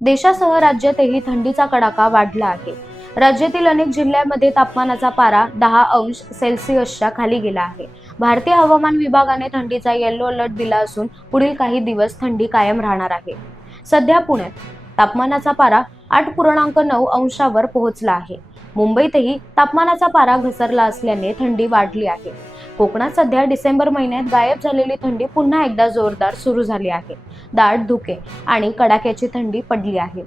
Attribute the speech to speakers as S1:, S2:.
S1: देशासह राज्यातही थंडीचा कडाका वाढला आहे. राज्यातील अनेक जिल्ह्यांमध्ये तापमानाचा पारा दहा अंश सेल्सिअसच्या खाली गेला आहे. भारतीय हवामान विभागाने थंडीचा येल्लो अलर्ट दिला असून पुढील काही दिवस थंडी कायम राहणार आहे. सध्या पुण्यात तापमानाचा पारा आठ पूर्णांक नऊ अंशावर पोहोचला आहे. मुंबईतही तापमानाचा पारा घसरला असल्याने थंडी वाढली आहे. कोकणात सध्या डिसेंबर महिन्यात गायब झालेली थंडी पुन्हा एकदा जोरदार सुरू झाली आहे. दाट धुके आणि कडाक्याची थंडी पडली आहे.